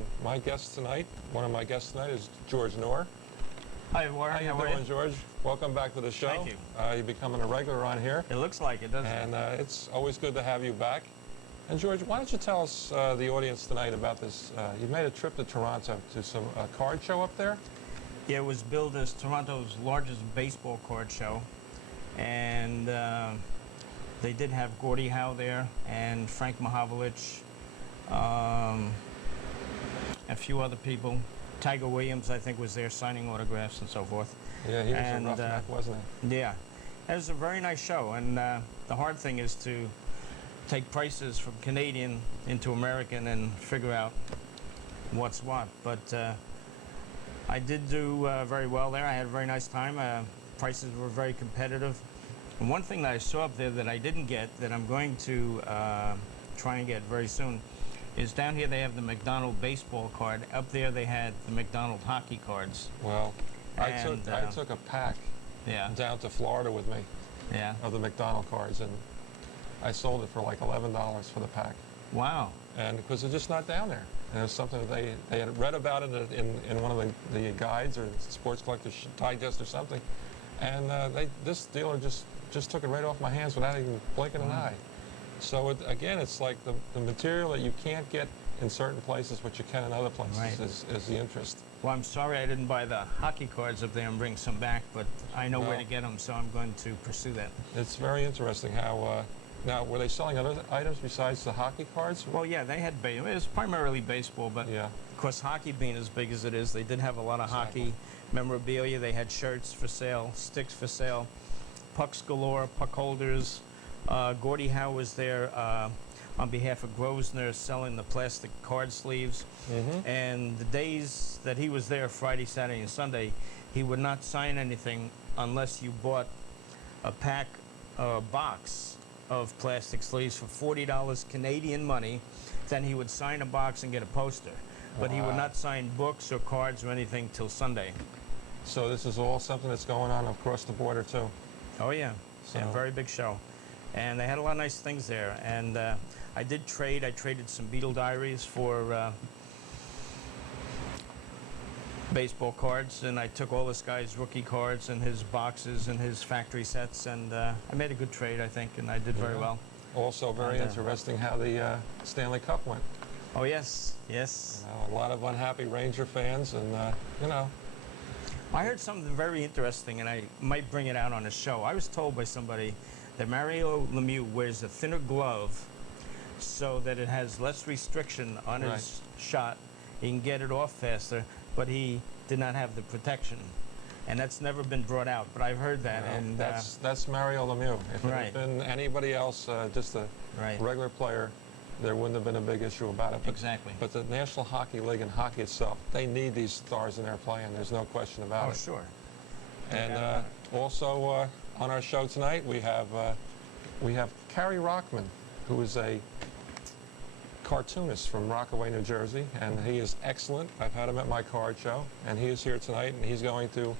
And my guest tonight, one of my guests tonight is George Knorr. Hi, Warren. How you doing, George? Welcome back to the show. Thank you. You're becoming a regular on here. It looks like it, doesn't And it? it's always good to have you back. And George, why don't you tell us, the audience tonight, about this? You made a trip to Toronto to some card show up there? Yeah, it was billed as Toronto's largest baseball card show. And they did have Gordie Howe there and Frank Mahovlich, a few other people. Tiger Williams, I think, was there signing autographs and so forth. Yeah, he was a roughneck, wasn't he? Yeah. It was a very nice show. And the hard thing is to take prices from Canadian into American and figure out what's what. But I did do very well there. I had a very nice time. Prices were very competitive. And one thing that I saw up there that I didn't get, that I'm going to try and get very soon, is down here they have the McDonald baseball card. Up there they had the McDonald hockey cards. Well, I took a pack down to Florida with me of the McDonald cards, and I sold it for like $11 for the pack. Wow. And because they're just not down there. And it's something that they had read about it in one of the guides or Sports Collectors Digest or something. And this dealer just took it right off my hands without even blinking an eye. So again, it's like the material that you can't get in certain places, but you can in other places, is the interest. Well, I'm sorry I didn't buy the hockey cards up there and bring some back, but I know where to get them, so I'm going to pursue that. It's very interesting how, now, were they selling other items besides the hockey cards? Well, yeah, they had, it was primarily baseball, but of course, hockey being as big as it is, they did have a lot of hockey memorabilia. They had shirts for sale, sticks for sale, pucks galore, puck holders. Gordie Howe was there on behalf of Grosvenor selling the plastic card sleeves. And the days that he was there, Friday, Saturday, and Sunday, he would not sign anything unless you bought a pack or box of plastic sleeves for $40 Canadian money. Then he would sign a box and get a poster. But he would not sign books or cards or anything till Sunday. So this is all something that's going on across the border too? Oh yeah, very big show. And they had a lot of nice things there. And I did trade. I traded some Beatle diaries for baseball cards, and I took all this guy's rookie cards and his boxes and his factory sets, and I made a good trade, I think, and I did very well. Also very interesting how the Stanley Cup went. Oh yes, yes. A lot of unhappy Ranger fans, and you know. I heard something very interesting, and I might bring it out on the show. I was told by somebody that Mario Lemieux wears a thinner glove so that it has less restriction on his shot. He can get it off faster, but he did not have the protection. And that's never been brought out, but I've heard that. Well, and that's Mario Lemieux. If it had been anybody else, just a regular player, there wouldn't have been a big issue about it. But, exactly. But the National Hockey League and hockey itself, they need these stars in their play, and there's no question about it. Oh, sure. And also on our show tonight, we have Cary Rockman, who is a cartoonist from Rockaway, New Jersey, and he is excellent. I've had him at my card show, and he is here tonight, and he's going to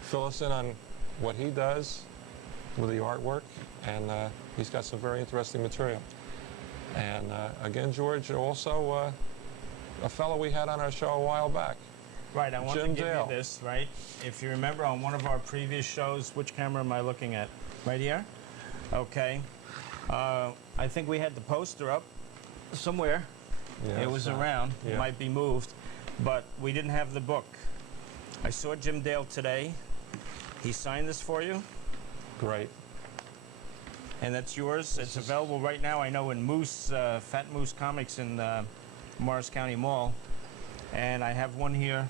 fill us in on what he does with the artwork, and he's got some very interesting material. And again, George, also a fellow we had on our show a while back. Right, I want to give you this, right? If you remember on one of our previous shows, which camera am I looking at? Right here? Okay. I think we had the poster up somewhere. It was around. It might be moved, but we didn't have the book. I saw Jim Dale today. He signed this for you. Great. And that's yours. It's available right now, I know, in Moose, Fat Moose Comics in Morris County Mall. And I have one here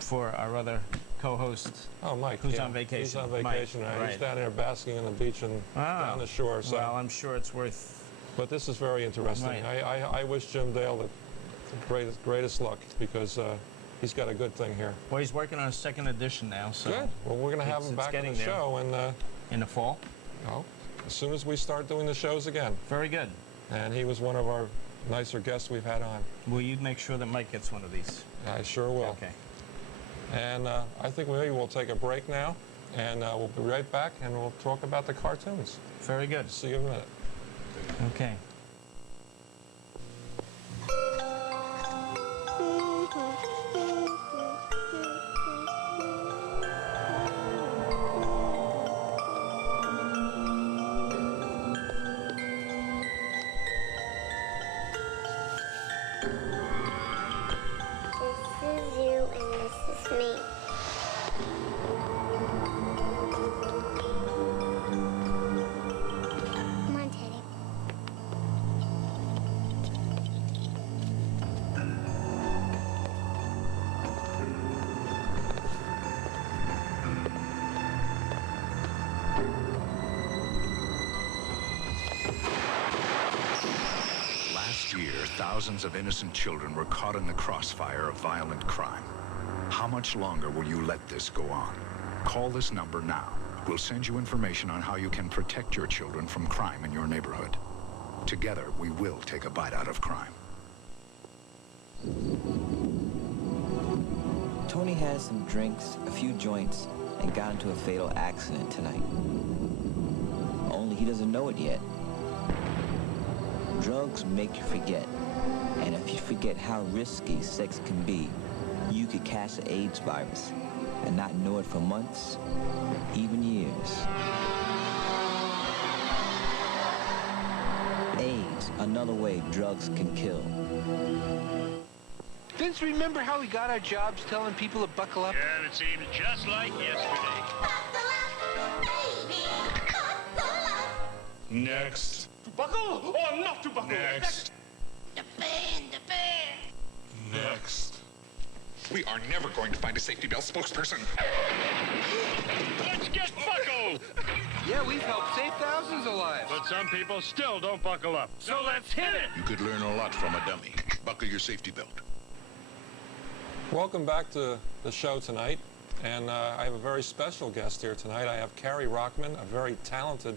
for our other co-host. Oh, Mike. Who's on vacation. He's on vacation. Right. He's down there basking on the beach and down the shore. So. Well, I'm sure it's worth... But this is very interesting. I wish Jim Dale the greatest luck, because he's got a good thing here. Well, he's working on a second edition now. So good. Well, we're going to have him back on the show. And, in the fall? Oh, as soon as we start doing the shows again. Very good. And he was one of our nicer guests we've had on. Will you make sure that Mike gets one of these? I sure will. Okay. And I think maybe we'll take a break now, and we'll be right back, and we'll talk about the cartoons. Very good. See you in a minute. Okay. That's me. Come on, Teddy. Last year, thousands of innocent children were caught in the crossfire of violent crime. How much longer will you let this go on? Call this number now. We'll send you information on how you can protect your children from crime in your neighborhood. Together, we will take a bite out of crime. Tony had some drinks, a few joints, and got into a fatal accident tonight. Only he doesn't know it yet. Drugs make you forget. And if you forget how risky sex can be, you could catch the AIDS virus and not know it for months, even years. AIDS, another way drugs can kill. Vince, remember how we got our jobs telling people to buckle up? Yeah, it seems just like yesterday. Buckle up, baby. Buckle up. Next. To buckle or not to buckle? Next. The band. Next. We are never going to find a safety belt spokesperson. Let's get buckled! Yeah, we've helped save thousands of lives. But some people still don't buckle up. So let's hit it! You could learn a lot from a dummy. Buckle your safety belt. Welcome back to the show tonight, and I have a very special guest here tonight. I have Cary Rockman, a very talented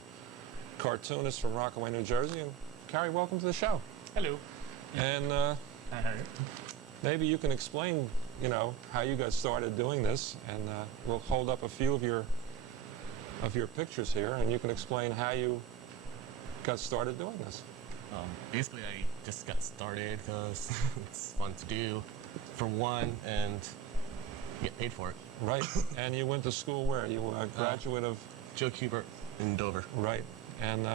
cartoonist from Rockaway, New Jersey. And Cary, welcome to the show. Hello. And maybe you can explain, you know, how you got started doing this, and we'll hold up a few of your pictures here, and you can explain how you got started doing this. Basically, I just got started because it's fun to do, for one, and get paid for it. Right. And you went to school where? You were a graduate of? Joe Kubert in Dover. Right. And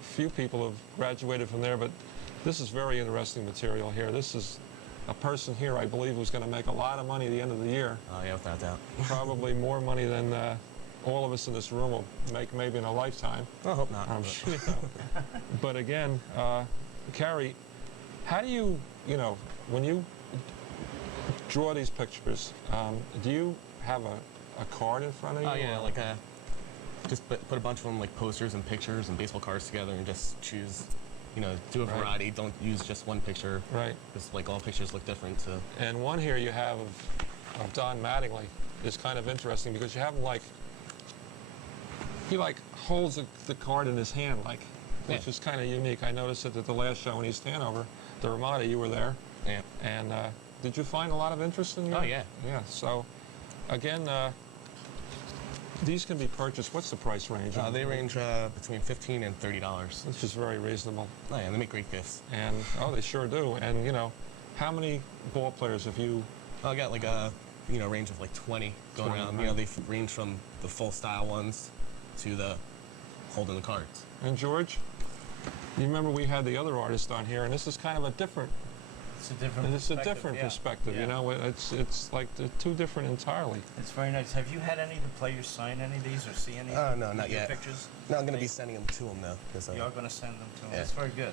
few people have graduated from there, but this is very interesting material here. This is a person here, I believe, who's going to make a lot of money at the end of the year. Oh, yeah, without doubt. Probably more money than all of us in this room will make maybe in a lifetime. I hope not. I'm sure. But again, Cary, how do you, when you draw these pictures, do you have a card in front of you? Oh, yeah, like just put a bunch of them, like posters and pictures and baseball cards together and just choose, do a variety. Don't use just one picture. Right. Because, like, all pictures look different, so. And one here you have of Don Mattingly is kind of interesting because you have him he holds the card in his hand, which is kind of unique. I noticed it at the last show in East Hanover, the Ramada, you were there. Yeah. And did you find a lot of interest in your? Oh, yeah. Yeah, so again, these can be purchased. What's the price range? They range between $15 and $30. Which is very reasonable. Oh, yeah, they make great gifts. And, they sure do. And, how many ball players have you? I got like a, range of like 20 going 20, around. right. They range from the full style ones to the holding the cards. And George, you remember we had the other artist on here, and this is kind of a different. It's a different perspective. Yeah. It's like the two different entirely. It's very nice. Have you had any of the players sign any of these or see any No, not your yet. pictures? No, I'm going to be sending them to them though. You're going to send them to them. Yeah. That's very good.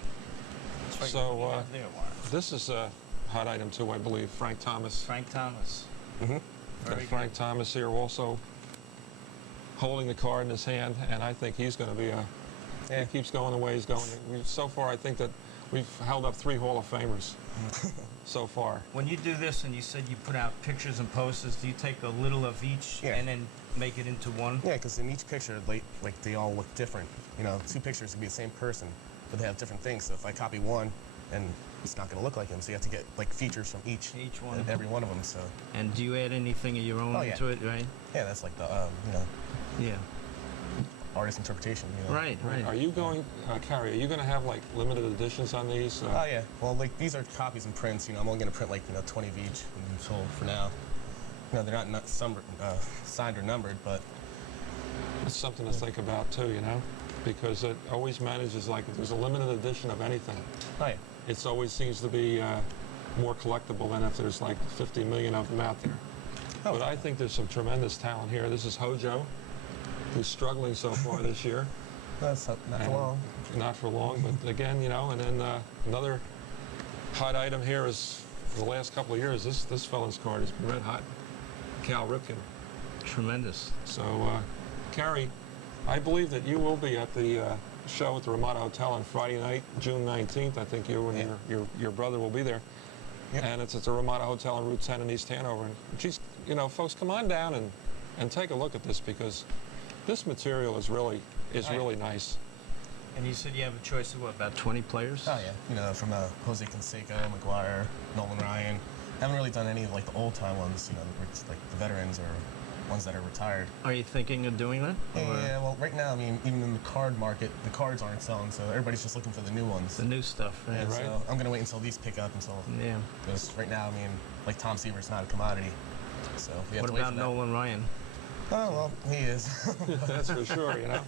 That's very So, good. Yeah, there, Warren. This is a hot item too, I believe. Frank Thomas. Frank Thomas. Mm-hmm. Very Frank good. Thomas here also holding the card in his hand, and I think he's going to be he keeps going the way he's going. So far, I think that we've held up 3 Hall of Famers so far. When you do this and you said you put out pictures and posters, do you take a little of each and then make it into one? Yeah, because in each picture, they all look different. 2 pictures could be the same person, but they have different things. So if I copy one, and it's not going to look like him, so you have to get features from each one, every one of them. So. And do you add anything of your own into it, right? Yeah, that's like the Yeah. artist interpretation. Right. Are you going, Cary? Are you going to have limited editions on these? Oh yeah. Well, these are copies and prints. I'm only going to print 20 of each and sold for now. They're not signed or numbered, but it's something to think about too. Because it always manages if there's a limited edition of anything. Oh yeah. It always seems to be more collectible than if there's 50 million of them out there. But I think there's some tremendous talent here. This is Hojo, who's struggling so far this year. That's not for long. Not for long, but again, you know, and then another hot item here is, for the last couple of years, this fella's card has been red hot. Cal Ripken. Tremendous. So, Cary, I believe that you will be at the show at the Ramada Hotel on Friday night, June 19th. I think you and your brother will be there. Yep. And it's at the Ramada Hotel on Route 10 in East Hanover. And geez, you know, folks, come on down and take a look at this, because this material is really nice. And you said you have a choice of what, about 20 players? Oh yeah, you know, from Jose Canseco, McGuire, Nolan Ryan. Haven't really done any of like the old time ones, you know, like the veterans or ones that are retired. Are you thinking of doing that? Yeah, well, right now, I mean, even in the card market, the cards aren't selling, so everybody's just looking for the new ones. The new stuff, right? Yeah, right. So I'm gonna wait until these pick up until. Yeah. Because right now, I mean, like Tom Seaver's not a commodity, so we have What to wait about for that. Nolan Ryan? Oh well, he is. That's for sure, you know.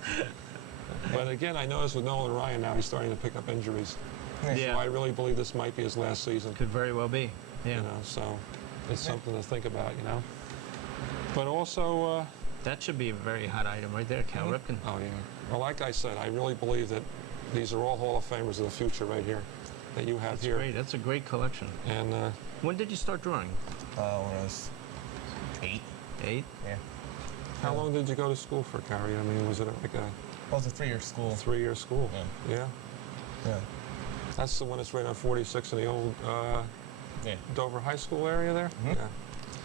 But again, I noticed with Nolan Ryan now, he's starting to pick up injuries. Yeah. So I really believe this might be his last season. Could very well be. Yeah. You know, so it's something to think about, you know. But also, That should be a very hot item right there, Cal Ripken. oh yeah. Well, like I said, I really believe that these are all Hall of Famers of the future right here that you have That's here. great. That's a great collection. And When did you start drawing? When I was 8. 8? Yeah. how long did you go to school for, Cary? I mean, was it like a Well, it was a 3-year school. 3-year school? Yeah. Yeah. That's the one that's right on 46 in the old Yeah. Dover High School area there? Mhm. Yeah.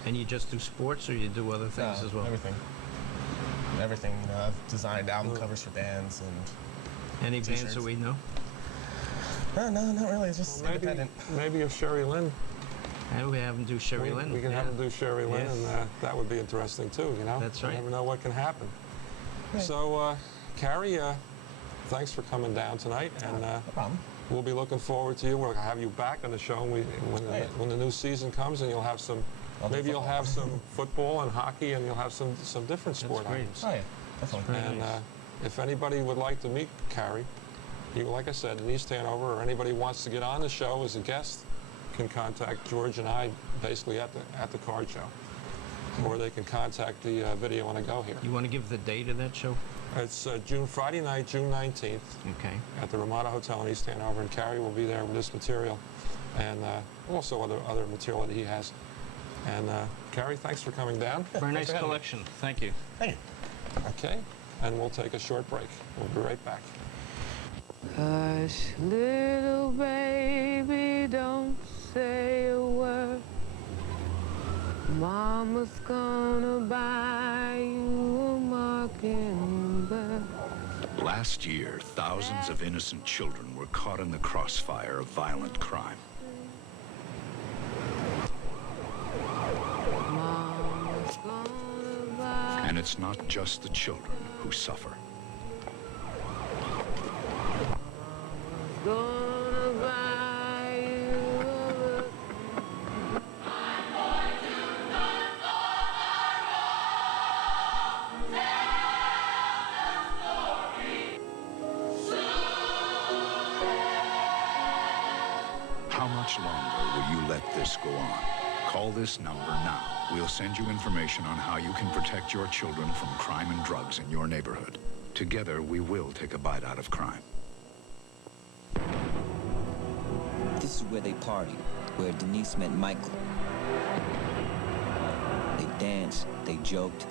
And you just do sports, or you do other things as well? Everything. Everything. You know, I've designed album covers for bands and. Any bands T-shirts. that we know? No, not really. It's just independent. Maybe if Sherry Lynn. And we have them do Sherry Lynn. We can have them do Sherry Lynn, Yes. and that would be interesting too, you know? That's right. You never know what can happen. Yeah. So, Cary, thanks for coming down tonight, and No problem. we'll be looking forward to you. We'll have you back on the show when the new season comes, and you'll have some. I'll do Maybe you'll football. have some football and hockey, and you'll have some different sport great. items. Oh yeah, definitely. Very And nice. if anybody would like to meet Cary, you, like I said, in East Hanover, or anybody wants to get on the show as a guest, can contact George and I basically at the card show, or they can contact the video when I go here. You want to give the date of that show? It's Friday night, June 19th, Okay. at the Ramada Hotel in East Hanover, and Cary will be there with this material, and also other material that he has. And Cary, thanks for coming down. Very nice collection. Thank you. Thank you. Okay, and we'll take a short break. We'll be right back. Hush, little baby, don't say a word. Mama's gonna buy you a mockingbird. Last year, thousands of innocent children were caught in the crossfire of violent crime. Mama's gonna buy And it's not just the children who suffer. gonna buy you a How much longer will you let this go on? Call this number now. We'll send you information on how you can protect your children from crime and drugs in your neighborhood. Together, we will take a bite out of crime. This is where they partied, where Denise met Michael. They danced, they joked,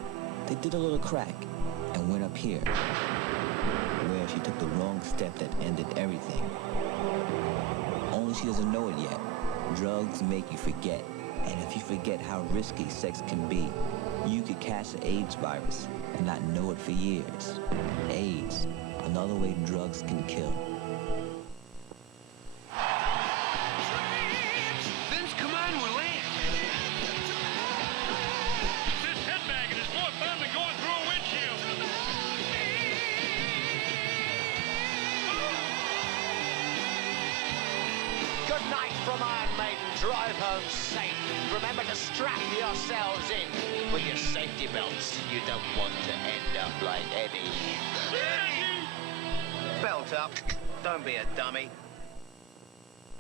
they did a little crack, and went up here, where she took the wrong step that ended everything. Only she doesn't know it yet. Drugs make you forget, and if you forget how risky sex can be, you could catch the AIDS virus and not know it for years. AIDS, another way drugs can kill. Vince, come on, we're late. This headbanging is more fun than going through a windshield. Good night from Iron Maiden. Drive home safe. Remember to strap yourselves in with your safety belts. You don't want to end up like Eddie. Belt up. Don't be a dummy.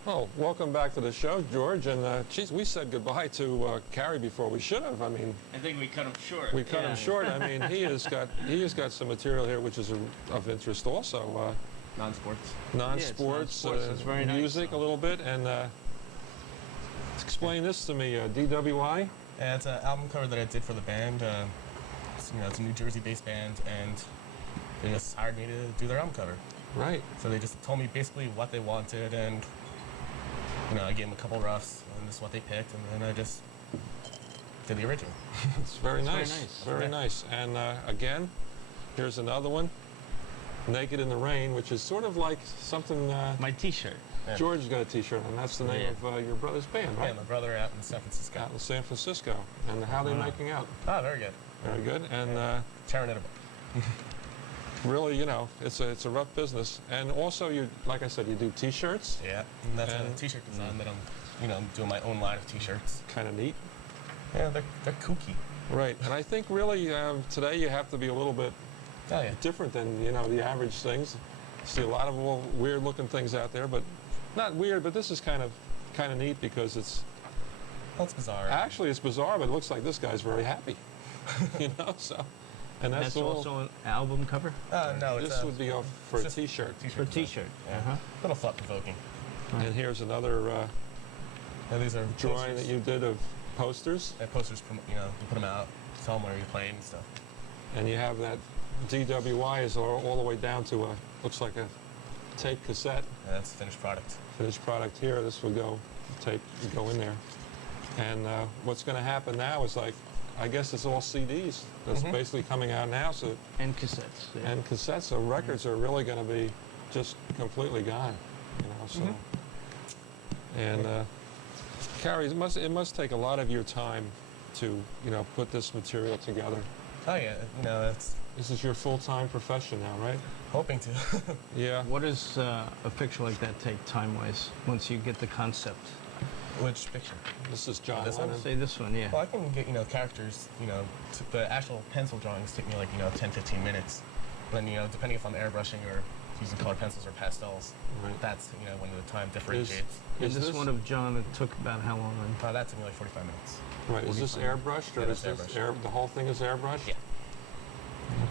Well, welcome back to the show, George. And geez, we said goodbye to Cary before we should have. I mean, I think we cut him short. we cut him short. I mean, he has got some material here which is of interest also. Non-sports. Non-sports, non-sports. It's very nice, music though. a little bit, and explain this to me. DWI. Yeah, it's an album cover that I did for the band. It's a New Jersey-based band, and they just hired me to do their album cover. Right. So they just told me basically what they wanted, and I gave them a couple roughs, and this is what they picked, and then I just did the original. It's very nice. Very nice. And again, here's another one. Naked in the Rain, which is sort of like something. My T-shirt. Yeah. George's got a T-shirt, and that's the name of your brother's band, right? Yeah, my brother out in San Francisco. Out in San Francisco. And how are they making out? Oh, very good. Very good. And tearing it apart. really, it's a rough business. And also, like I said, you do T-shirts. Yeah, and that's a T-shirt design that I'm, doing my own line of T-shirts. Kind of neat. Yeah, they're kooky. Right, and I think really today you have to be a little bit different than the average things. See a lot of weird-looking things out there, but not weird. But this is kind of neat because it's. Well, it's bizarre. Actually, it's bizarre, but it looks like this guy's very happy. So. And that's also an album cover? No, this would be for a T-shirt. For a T-shirt. Yeah. A little thought-provoking. And here's another these are drawing posters. that you did of posters. Yeah, posters, you put them out, tell them where you're playing and stuff. And you have that DWI is all the way down to looks like a tape cassette. Yeah, that's the finished product. Finished product here. This would tape would go in there. And what's going to happen now is I guess it's all CDs. That's basically coming out now. So and cassettes. Yeah. And cassettes. So records are really going to be just completely gone. So. And Cary, it must take a lot of your time to put this material together. Oh yeah, this is your full-time profession now, right? Hoping to. Yeah. What does a picture like that take time-wise once you get the concept? Which picture? This is John. This Lennon. Say this one, yeah. Well, I can get characters. The actual pencil drawings take me 10, 15 minutes. Then depending if I'm airbrushing or using colored pencils or pastels, that's when the time differentiates. Is this one of John that took about how long? That took me 45 minutes. Right. Is this airbrushed or is this the whole thing is airbrushed? Yeah.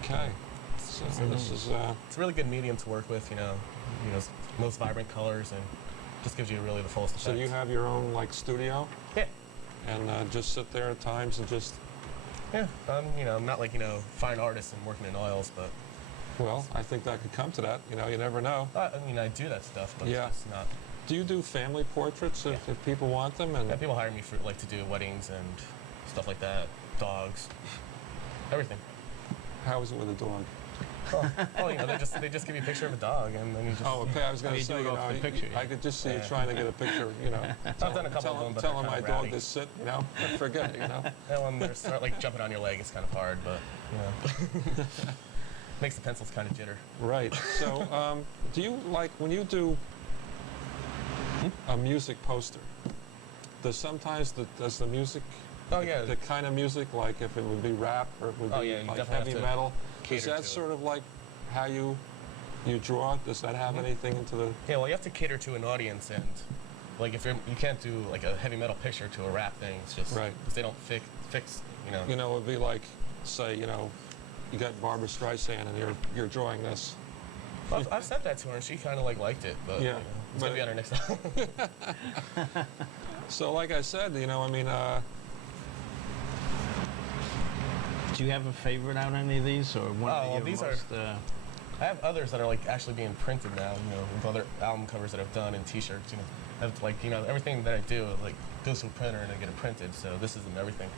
Okay. So this is. It's a really good medium to work with. Most vibrant colors and just gives you really the fullest effect. So you have your own studio? Yeah. And just sit there at times and just. Yeah. I'm not fine artist and working in oils, but. Well, I think that could come to that. You never know. I do that stuff, but it's not. Do you do family portraits if people want them? And people hire me for to do weddings and stuff like that. Dogs, everything. How is it with a dog? They just give you a picture of a dog and then you just. Oh, okay. I was going to say, the picture. I could just see you trying to get a picture. I've done a couple of them, but telling my dog to sit. Forget it. And when they start jumping on your leg, it's kind of hard, but makes the pencils kind of jitter. Right. So, do you when you do a music poster? Does the music? Oh yeah. The kind of music, like if it would be rap or it would be heavy metal. Is that sort of like how you draw? Does that have anything into the? Yeah. Well, you have to cater to an audience, and if you can't do a heavy metal picture to a rap thing. It's just because they don't fix. It would be like, say, you got Barbara Streisand and you're drawing this. Well, I've sent that to her and she kind of liked it, but it's gonna be on her next album. So, like I said, do you have a favorite out of any of these, or one of these most, I have others that are actually being printed now. With other album covers that I've done and T-shirts. I have everything that I do goes to a printer and I get it printed. So this is in everything.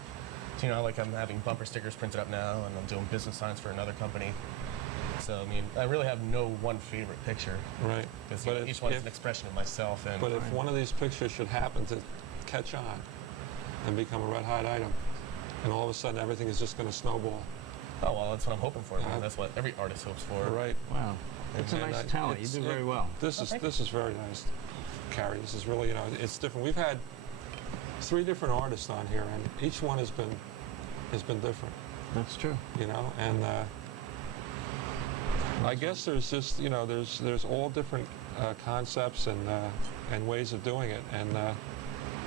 So, I'm having bumper stickers printed up now, and I'm doing business signs for another company. So, I really have no one favorite picture. Right. Because each one is an expression of myself. But if one of these pictures should happen to catch on and become a red-hot item, and all of a sudden everything is just going to snowball. Oh, well, that's what I'm hoping for. That's what every artist hopes for. Right. Wow. It's a nice talent. You do very well. This is very nice, Cary. This is really, it's different. We've had 3 different artists on here, and each one has been different. That's true. And I guess there's just, there's all different concepts and ways of doing it. And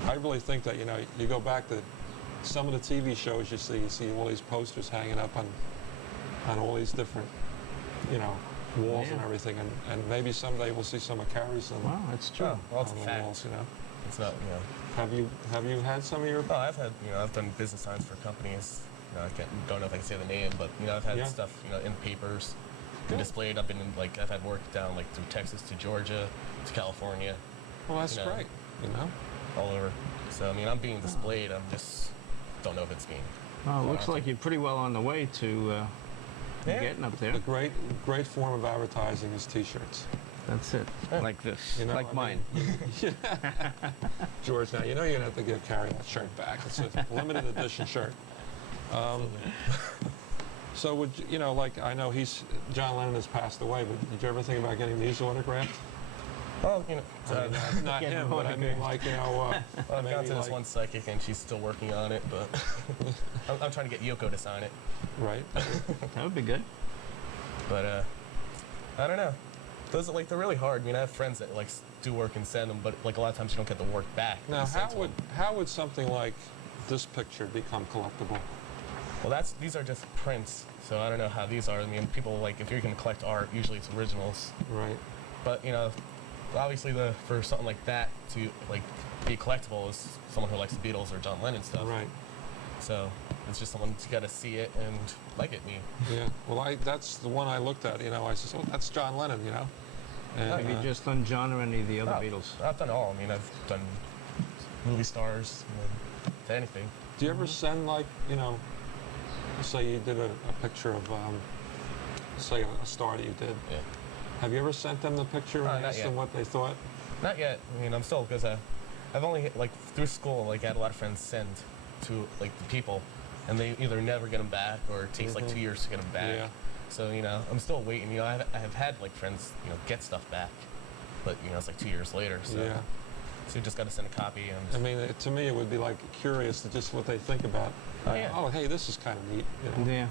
I really think that, you know, you go back to some of the TV shows you see all these posters hanging up on all these different, you know, walls and everything. And maybe someday we'll see some of Cary's on, wow, that's true. Well, it's on a the fact. walls, you know. It's not, you know. Have you had some of your? Oh, I've had, you know, I've done business signs for companies. You know, don't know if I can say the name, but, you know, I've had stuff, you know, in papers, displayed. I've had work down, like, through Texas to Georgia to California. Well, that's you know, great, you know. All over. So, I mean, I'm being displayed. I'm just don't know if it's being. Well, it looks like you're pretty well on the way to getting up there. The great form of advertising is T-shirts. That's it. Like this, you know, like mine. George, now you know you're gonna have to give Cary that shirt back. It's a limited edition shirt. So would you know, like I know John Lennon has passed away, but did you ever think about getting these autographed? Oh, you know, not him, but I mean, like, you know, well, I've got to this like, one psychic, and she's still working on it, but I'm trying to get Yoko to sign it. Right. That would be good. But I don't know. Those are like they're really hard. I mean, I have friends that like do work and send them, but like a lot of times you don't get the work back. Now, how would something like this picture become collectible? Well, these are just prints, so I don't know how these are. I mean, people like if you're going to collect art, usually it's originals. Right. But you know, obviously for something like that to like be collectible is someone who likes the Beatles or John Lennon stuff. Right. So it's just someone who's got to see it and like it. Yeah. Well, that's the one I looked at. You know, I said, "Oh, that's John Lennon." You know. And, have you just done John or any of the other Beatles? I've done all. I mean, I've done movie stars, to anything. Do you ever send, like, you know, say you did a picture of, say, a star that you did? Yeah. Have you ever sent them the picture and asked them what they thought? Not yet. I mean, I'm still, because I've only, like, through school, like, I had a lot of friends send to, like, the people, and they either never get them back or it takes, like, 2 years to get them back. Yeah. So, you know, I'm still waiting. You know, I have had, like, friends, you know, get stuff back, but, you know, it's, like, 2 years later, so. Yeah. So you just got to send a copy. And I mean, to me, it would be, like, curious to just what they think about. Oh, yeah. Oh, hey, this is kind of neat. You know? Yeah.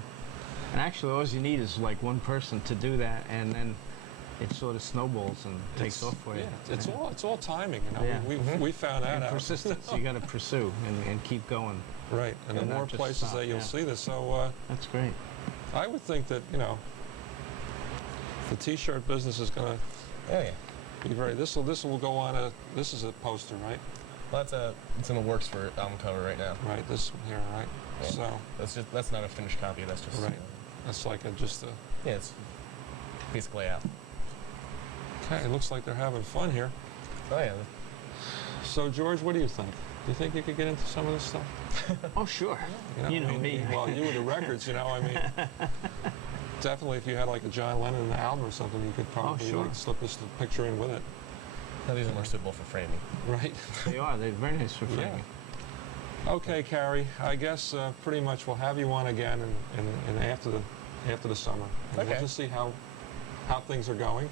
And actually, all you need is, like, one person to do that, and then it sort of snowballs and takes off for you. Yeah, it's all timing, you know. Yeah. We found that out. Persistence. You got to pursue and keep going. Right, and the more places that you'll see this. So that's great. I would think that, you know, the T-shirt business is going to be very. This will go on this is a poster, right? Well, it's in the works for album cover right now. Right, this one here, right? Yeah. So that's not a finished copy. That's just right. That's like just a. Yeah, it's basic layout. Okay, it looks like they're having fun here. Oh yeah. So George, what do you think? Do you think you could get into some of this stuff? Oh sure. You know I mean, me. Well, you with the records, you know. I mean, definitely, if you had like a John Lennon album or something, you could probably like slip this picture in with it. No, these are more suitable for framing. Right. They are. They're very nice for framing. Yeah. Okay, Cary. I guess pretty much we'll have you on again and after the summer. And we'll just see how things are going.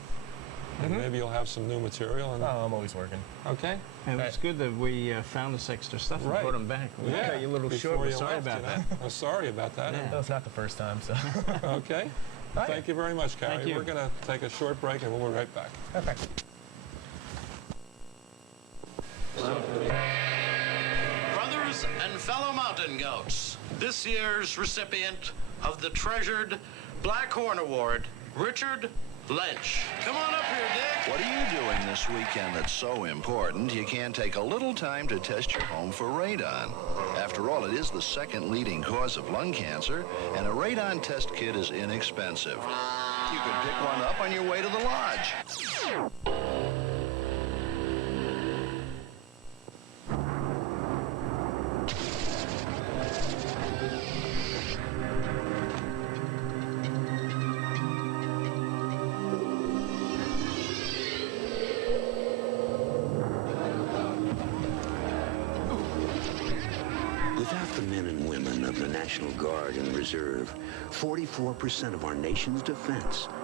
And maybe you'll have some new material. And I'm always working. Okay. And it's good that we found this extra stuff and brought them back. We cut you a little short. We're sorry about that. I'm sorry about that. Yeah. No, it's not the first time, so. Okay. Thank you very much, Cary. Thank you. We're going to take a short break and we'll be right back. Okay. Brothers and fellow mountain goats, this year's recipient of the treasured Black Horn Award, Richard Lynch. Come on up here, Dick. What are you doing this weekend that's so important you can't take a little time to test your home for radon? After all, it is the second leading cause of lung cancer, and a radon test kit is inexpensive. You could pick one up on your way to the lodge. Without the men and women of the National Guard and Reserve, 44% of our nation's defense